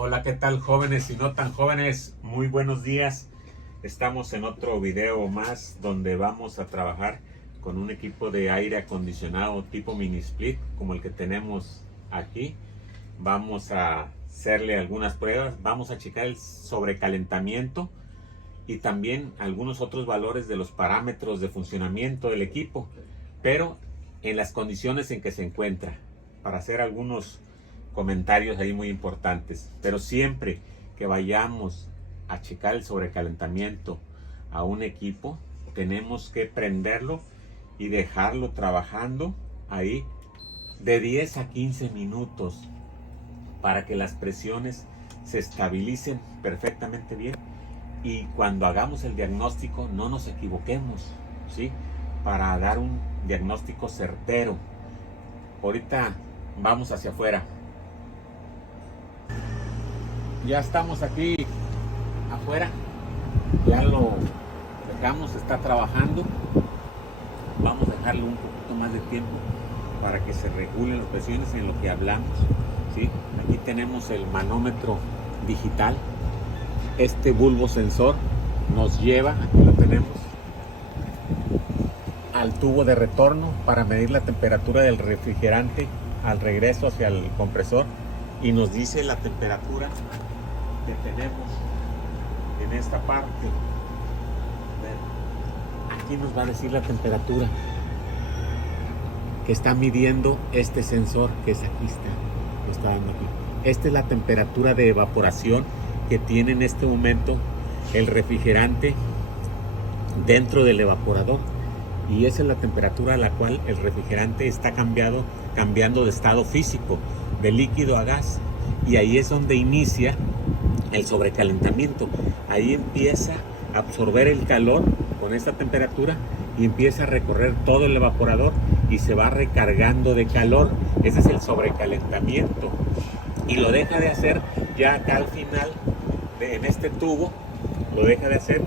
Hola, ¿qué tal, jóvenes y no tan jóvenes? Muy buenos días. Estamos en otro video más donde vamos a trabajar con un equipo de aire acondicionado tipo mini split como el que tenemos aquí. Vamos a hacerle algunas pruebas, vamos a checar el sobrecalentamiento y también algunos otros valores de los parámetros de funcionamiento del equipo, pero en las condiciones en que se encuentra, para hacer algunos comentarios ahí muy importantes. Pero siempre que vayamos a checar el sobrecalentamiento a un equipo, tenemos que prenderlo y dejarlo trabajando ahí de 10 a 15 minutos para que las presiones se estabilicen perfectamente bien y cuando hagamos el diagnóstico no nos equivoquemos, ¿sí? Para dar un diagnóstico certero. Ahorita vamos hacia afuera. Ya estamos aquí afuera, ya lo dejamos, está trabajando. Vamos a dejarlo un poquito más de tiempo para que se regulen las presiones en lo que hablamos, ¿sí? Aquí tenemos el manómetro digital. Este bulbo sensor nos lleva, aquí lo tenemos, al tubo de retorno para medir la temperatura del refrigerante al regreso hacia el compresor y nos dice la temperatura que tenemos en esta parte. Aquí nos va a decir la temperatura que está midiendo este sensor, que es aquí, lo está dando aquí. Esta es la temperatura de evaporación que tiene en este momento el refrigerante dentro del evaporador, y esa es la temperatura a la cual el refrigerante está cambiando de estado físico, de líquido a gas, y ahí es donde inicia el sobrecalentamiento. Ahí empieza a absorber el calor con esta temperatura y empieza a recorrer todo el evaporador y se va recargando de calor. Ese es el sobrecalentamiento y lo deja de hacer ya acá al final en este tubo, lo deja de hacer.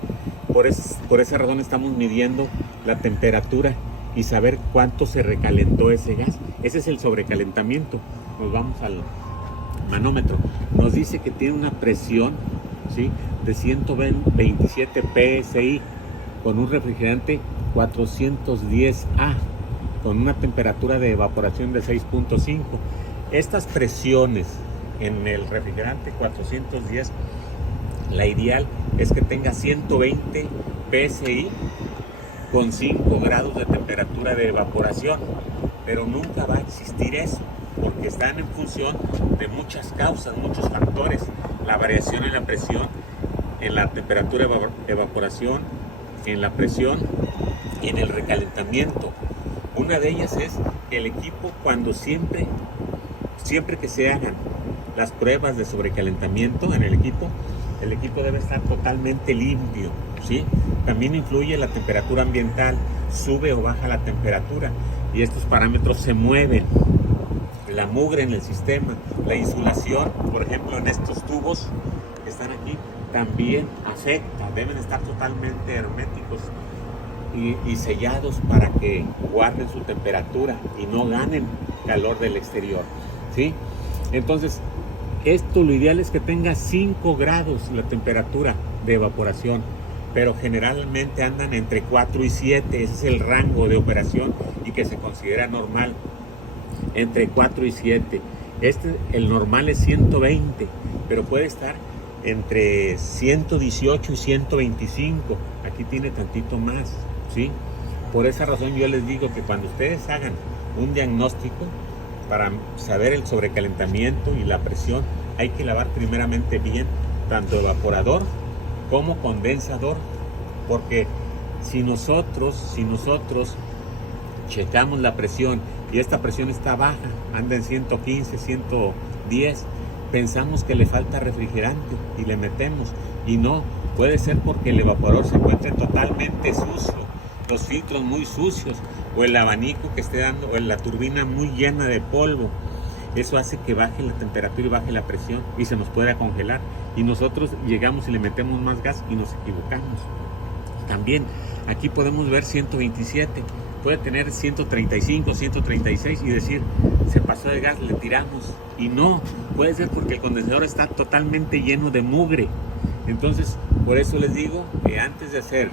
Por esa razón estamos midiendo la temperatura y saber cuánto se recalentó ese gas. Ese es el sobrecalentamiento. Nos vamos al manómetro. Nos dice que tiene una presión, ¿sí?, de 127 psi con un refrigerante 410A con una temperatura de evaporación de 6.5. Estas presiones en el refrigerante 410, la ideal es que tenga 120 psi con 5 grados de temperatura de evaporación, pero nunca va a existir eso porque están en función de muchas causas, muchos factores: la variación en la presión, en la temperatura de evaporación, en la presión y en el recalentamiento. Una de ellas es el equipo, cuando siempre que se hagan las pruebas de sobrecalentamiento en el equipo debe estar totalmente limpio, ¿sí? También influye la temperatura ambiental, sube o baja la temperatura y estos parámetros se mueven. La mugre en el sistema, la insulación, por ejemplo, en estos tubos que están aquí, también afecta. Deben estar totalmente herméticos y sellados para que guarden su temperatura y no ganen calor del exterior, ¿sí? Entonces, esto lo ideal es que tenga 5 grados la temperatura de evaporación, pero generalmente andan entre 4 y 7, ese es el rango de operación y que se considera normal, entre 4 y 7. El normal es 120, pero puede estar entre 118 y 125, aquí tiene tantito más, ¿sí? Por esa razón yo les digo que cuando ustedes hagan un diagnóstico para saber el sobrecalentamiento y la presión, hay que lavar primeramente bien tanto evaporador como condensador, porque si nosotros checamos la presión y esta presión está baja, anda en 115, 110, pensamos que le falta refrigerante y le metemos, y no, puede ser porque el evaporador se encuentre totalmente sucio, los filtros muy sucios, o el abanico que esté dando, o la turbina muy llena de polvo. Eso hace que baje la temperatura y baje la presión y se nos pueda congelar, y nosotros llegamos y le metemos más gas y nos equivocamos. También aquí podemos ver 127, puede tener 135, 136 y decir, se pasó de gas, le tiramos. Y no, puede ser porque el condensador está totalmente lleno de mugre. Entonces, por eso les digo que antes de hacer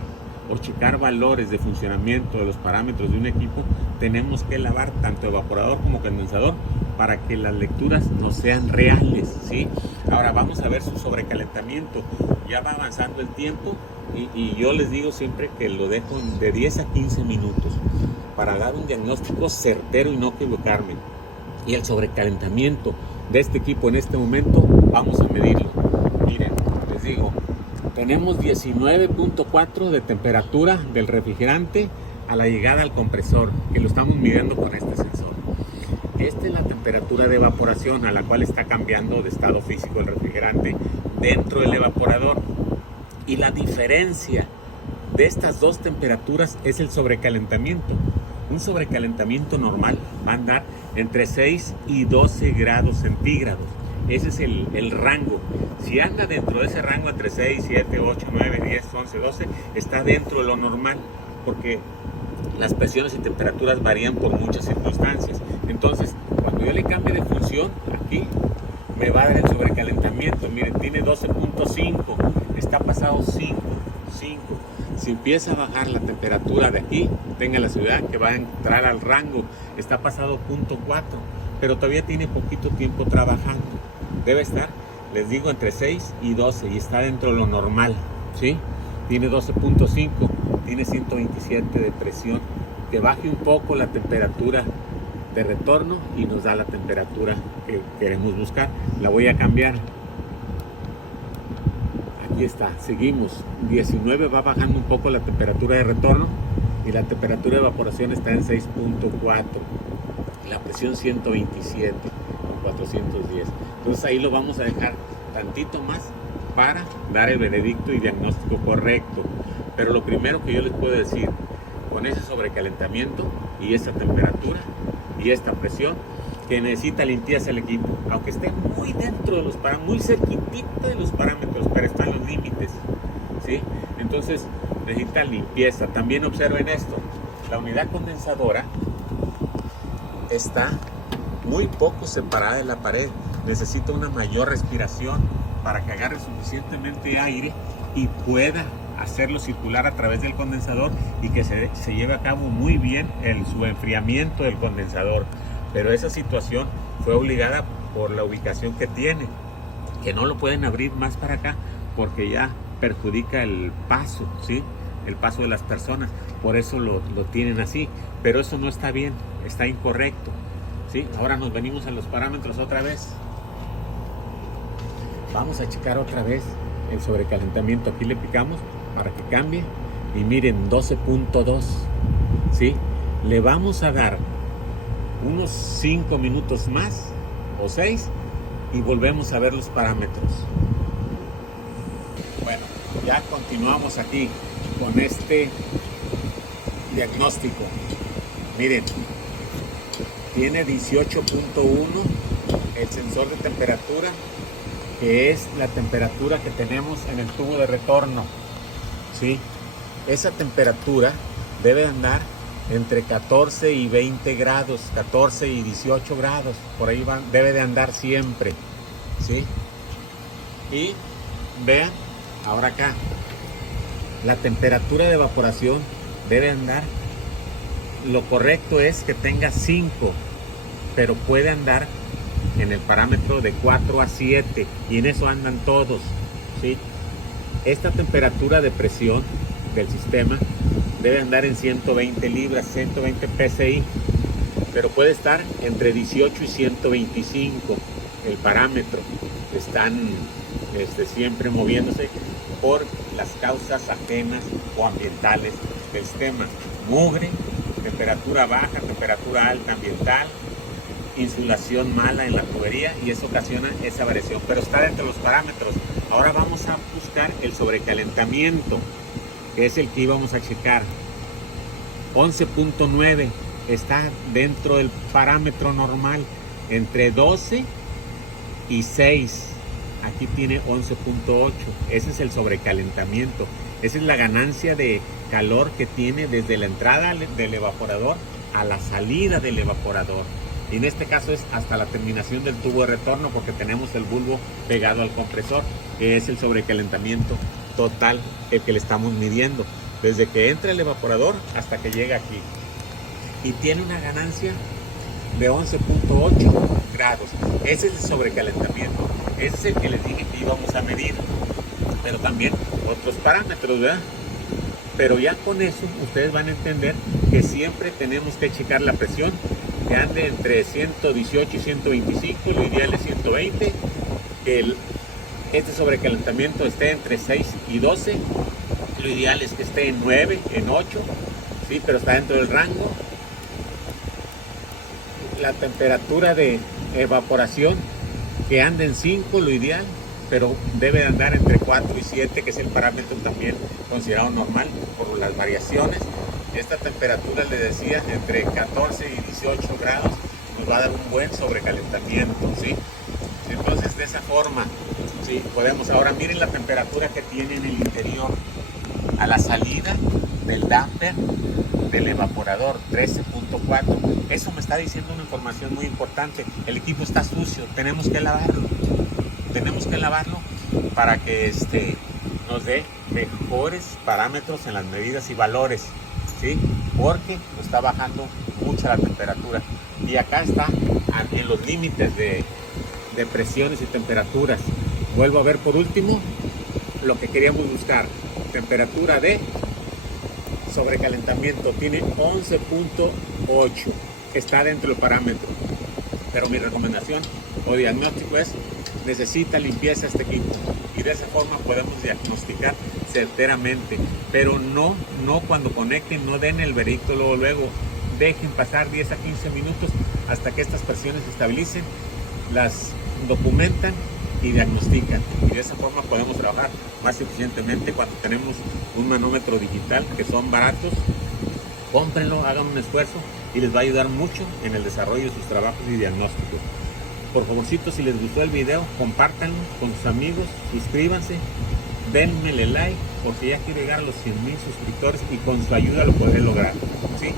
o checar valores de funcionamiento de los parámetros de un equipo, tenemos que lavar tanto evaporador como condensador para que las lecturas no sean reales, ¿sí? Ahora vamos a ver su sobrecalentamiento. Ya va avanzando el tiempo y yo les digo siempre que lo dejo de 10 a 15 minutos para dar un diagnóstico certero y no equivocarme. Y el sobrecalentamiento de este equipo en este momento vamos a medirlo. Miren, les digo, tenemos 19.4 de temperatura del refrigerante a la llegada al compresor, que lo estamos midiendo con este sensor. Esta es la temperatura de evaporación a la cual está cambiando de estado físico el refrigerante dentro del evaporador. Y la diferencia de estas dos temperaturas es el sobrecalentamiento. Un sobrecalentamiento normal va a andar entre 6 y 12 grados centígrados. Ese es el rango. Si anda dentro de ese rango entre 6, 7, 8, 9, 10, 11, 12, está dentro de lo normal, porque las presiones y temperaturas varían por muchas circunstancias. Entonces, cuando yo le cambie de función, aquí me va a dar el sobrecalentamiento. Miren, tiene 12.5, está pasado 5. Si empieza a bajar la temperatura de aquí, tenga la seguridad que va a entrar al rango, está pasado 0.4, pero todavía tiene poquito tiempo trabajando. Debe estar, les digo, entre 6 y 12 y está dentro de lo normal, ¿sí? Tiene 12.5, tiene 127 de presión. Que baje un poco la temperatura de retorno y nos da la temperatura que queremos buscar. La voy a cambiar. Aquí está, seguimos. 19, va bajando un poco la temperatura de retorno y la temperatura de evaporación está en 6.4. La presión 127 con 410. Entonces ahí lo vamos a dejar tantito más para dar el veredicto y diagnóstico correcto. Pero lo primero que yo les puedo decir, con ese sobrecalentamiento y esa temperatura y esta presión, que necesita limpieza el equipo, aunque esté muy dentro de los parámetros, muy cerquitita de los parámetros, pero está en los límites, ¿sí? Entonces necesita limpieza. También observen esto, la unidad condensadora está muy poco separada de la pared, necesita una mayor respiración para que agarre suficientemente aire y pueda hacerlo circular a través del condensador y que se lleve a cabo muy bien su enfriamiento del condensador. Pero esa situación fue obligada por la ubicación que tiene, que no lo pueden abrir más para acá porque ya perjudica el paso, ¿sí? El paso de las personas, por eso lo tienen así, pero eso no está bien, está incorrecto, ¿sí? Ahora nos venimos a los parámetros otra vez. Vamos a checar otra vez el sobrecalentamiento. Aquí le picamos para que cambie y miren, 12.2, ¿sí? Le vamos a dar unos 5 minutos más o 6 y volvemos a ver los parámetros. Bueno, ya continuamos aquí con este diagnóstico. Miren, tiene 18.1 el sensor de temperatura, que es la temperatura que tenemos en el tubo de retorno, ¿sí? Esa temperatura debe andar entre 14 y 20 grados, 14 y 18 grados, por ahí debe de andar siempre, ¿sí? Y vean, ahora acá, la temperatura de evaporación debe andar, lo correcto es que tenga 5, pero puede andar en el parámetro de 4 a 7 y en eso andan todos, ¿sí? Esta temperatura de presión del sistema debe andar en 120 libras, 120 psi, pero puede estar entre 18 y 125 el parámetro. Están siempre moviéndose por las causas ajenas o ambientales del sistema. Mugre, temperatura baja, temperatura alta ambiental, insulación mala en la tubería, y eso ocasiona esa variación, pero está dentro de los parámetros. Ahora vamos a buscar el sobrecalentamiento, que es el que íbamos a checar. 11.9 está dentro del parámetro normal, entre 12 y 6, aquí tiene 11.8. Ese es el sobrecalentamiento. Esa es la ganancia de calor que tiene desde la entrada del evaporador a la salida del evaporador. Y en este caso es hasta la terminación del tubo de retorno, porque tenemos el bulbo pegado al compresor, que es el sobrecalentamiento total el que le estamos midiendo, desde que entra el evaporador hasta que llega aquí. Y tiene una ganancia de 11.8 grados. Ese es el sobrecalentamiento. Ese es el que les dije que íbamos a medir. Pero también otros parámetros, ¿verdad? Pero ya con eso ustedes van a entender que siempre tenemos que checar la presión, que ande entre 118 y 125, lo ideal es 120, que este sobrecalentamiento esté entre 6 y 12, lo ideal es que esté en 9, en 8, ¿sí? Pero está dentro del rango. La temperatura de evaporación que ande en 5, lo ideal, pero debe de andar entre 4 y 7, que es el parámetro también considerado normal por las variaciones. Esta temperatura, le decía, entre 14 y 18 grados nos va a dar un buen sobrecalentamiento, ¿sí? Entonces, de esa forma, ¿sí? Podemos. Ahora miren la temperatura que tiene en el interior a la salida del damper del evaporador, 13.4. Eso me está diciendo una información muy importante. El equipo está sucio, tenemos que lavarlo. Tenemos que lavarlo para que nos dé mejores parámetros en las medidas y valores, ¿sí? Porque está bajando mucho la temperatura. Y acá está en los límites de presiones y temperaturas. Vuelvo a ver por último lo que queríamos buscar. Temperatura de sobrecalentamiento tiene 11.8, está dentro del parámetro. Pero mi recomendación o diagnóstico es: necesita limpieza este equipo, y de esa forma podemos diagnosticar certeramente. Pero no cuando conecten, no den el veredicto luego, dejen pasar 10 a 15 minutos hasta que estas presiones se estabilicen, las documentan y diagnostican, y de esa forma podemos trabajar más eficientemente. Cuando tenemos un manómetro digital, que son baratos, cómprenlo, hagan un esfuerzo y les va a ayudar mucho en el desarrollo de sus trabajos y diagnósticos. Por favorcito, si les gustó el video, compártanlo con sus amigos, suscríbanse, denmele like, porque ya quiero llegar a los 100,000 suscriptores y con su ayuda lo podré lograr, ¿sí?